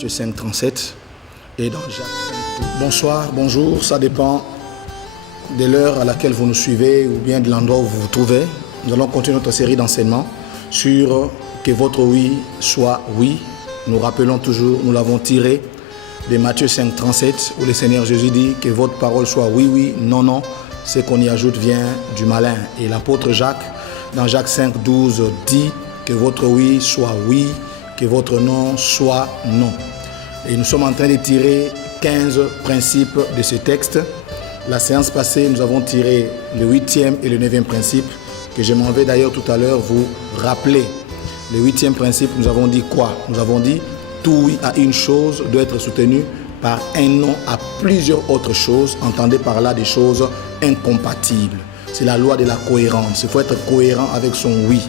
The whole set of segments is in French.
Matthieu 5, 37 et dans Jacques 5. Bonsoir, bonjour, ça dépend de l'heure à laquelle vous nous suivez ou bien de l'endroit où vous vous trouvez. Nous allons continuer notre série d'enseignements sur que votre oui soit oui. Nous rappelons toujours, nous l'avons tiré de Matthieu 5, 37 où le Seigneur Jésus dit que votre parole soit oui, oui, non, non. Ce qu'on y ajoute vient du malin. Et l'apôtre Jacques, dans Jacques 5, 12, dit que votre oui soit oui, que votre non soit non. Et nous sommes en train de tirer 15 principes de ce texte. La séance passée, nous avons tiré le 8e et le 9e principe, que je m'en vais d'ailleurs tout à l'heure vous rappeler. Le 8e principe, nous avons dit quoi? Nous avons dit tout oui à une chose doit être soutenu par un non à plusieurs autres choses. Entendez par là des choses incompatibles. C'est la loi de la cohérence. Il faut être cohérent avec son oui.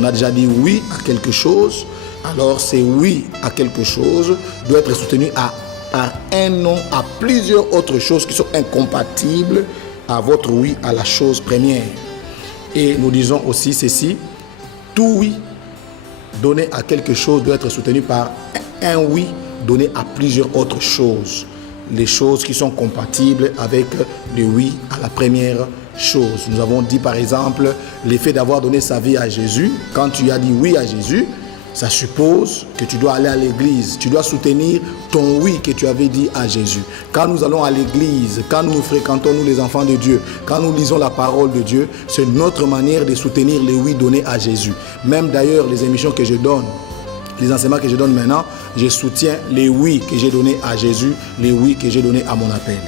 On a déjà dit oui à quelque chose. Alors c'est oui à quelque chose doit être soutenu par un non à plusieurs autres choses qui sont incompatibles à votre oui à la chose première. Et nous disons aussi ceci, tout oui donné à quelque chose doit être soutenu par un oui donné à plusieurs autres choses. Les choses qui sont compatibles avec le oui à la première chose. Nous avons dit par exemple l'effet d'avoir donné sa vie à Jésus. Quand tu as dit oui à Jésus, ça suppose que tu dois aller à l'église. Tu dois soutenir ton oui que tu avais dit à Jésus. Quand nous allons à l'église, quand nous fréquentons, nous les enfants de Dieu, quand nous lisons la parole de Dieu, c'est notre manière de soutenir les oui donnés à Jésus. Même d'ailleurs, les émissions que je donne, les enseignements que je donne maintenant, je soutiens les oui que j'ai donnés à Jésus, les oui que j'ai donnés à mon appel.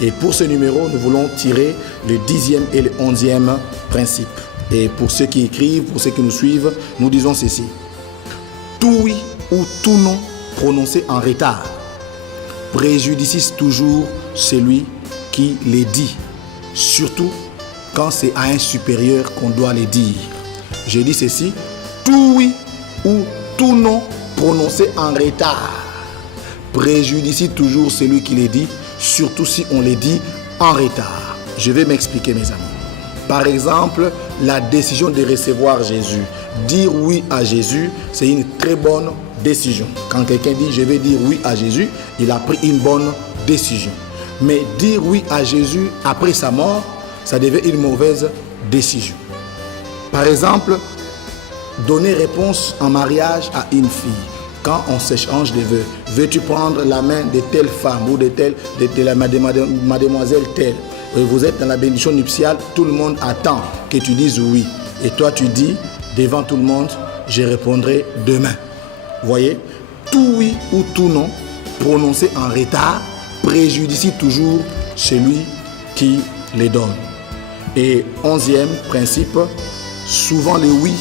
Et pour ce numéro, nous voulons tirer le 10e et le 11e principe. Et pour ceux qui écrivent, pour ceux qui nous suivent, nous disons ceci. Tout oui ou tout non prononcé en retard préjudicie toujours celui qui les dit, surtout quand c'est à un supérieur qu'on doit les dire. Je dis ceci, tout oui ou tout non prononcé en retard préjudicie toujours celui qui les dit, surtout si on les dit en retard. Je vais m'expliquer mes amis. Par exemple, la décision de recevoir Jésus. Dire oui à Jésus, c'est une très bonne décision. Quand quelqu'un dit je vais dire oui à Jésus, il a pris une bonne décision. Mais dire oui à Jésus après sa mort, ça devient une mauvaise décision. Par exemple, donner réponse en mariage à une fille. Quand on s'échange des vœux, veux-tu prendre la main de telle femme ou de la mademoiselle telle? Vous êtes dans la bénédiction nuptiale, tout le monde attend que tu dises oui. Et toi tu dis, devant tout le monde, je répondrai demain. Voyez, tout oui ou tout non, prononcé en retard, préjudicie toujours celui qui les donne. Et 11e principe, souvent les oui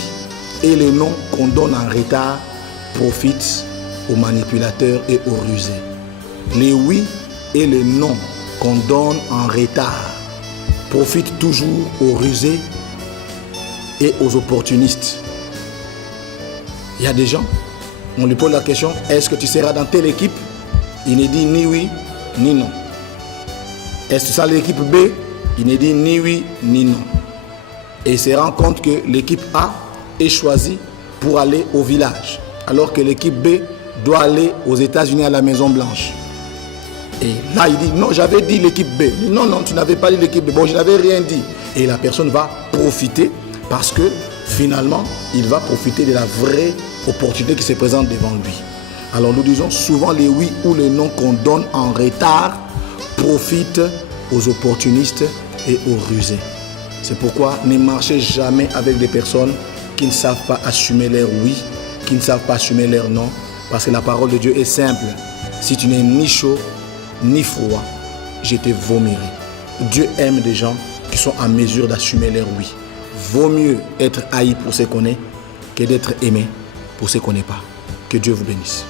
et les non qu'on donne en retard profitent aux manipulateurs et aux rusés. Les oui et les non qu'on donne en retard profitent toujours aux rusés et aux opportunistes. Il y a des gens, on lui pose la question, est-ce que tu seras dans telle équipe? Il ne dit ni oui ni non. Est-ce que tu seras l'équipe B? Il ne dit ni oui ni non. Et il se rend compte que l'équipe A est choisie pour aller au village, alors que l'équipe B doit aller aux États-Unis à la Maison Blanche. Et là, il dit, non, j'avais dit l'équipe B. Il dit, non, non, tu n'avais pas dit l'équipe B. Bon, je n'avais rien dit. Et la personne va profiter parce que finalement, il va profiter de la vraie opportunité qui se présente devant lui. Alors nous disons souvent les oui ou les non qu'on donne en retard profitent aux opportunistes et aux rusés. C'est pourquoi ne marchez jamais avec des personnes qui ne savent pas assumer leur oui, qui ne savent pas assumer leur non, parce que la parole de Dieu est simple. Si tu n'es ni chaud, ni froid, je te vomirai. Dieu aime des gens qui sont en mesure d'assumer leur oui. Vaut mieux être haï pour ce qu'on est que d'être aimé pour ce qu'on n'est pas. Que Dieu vous bénisse.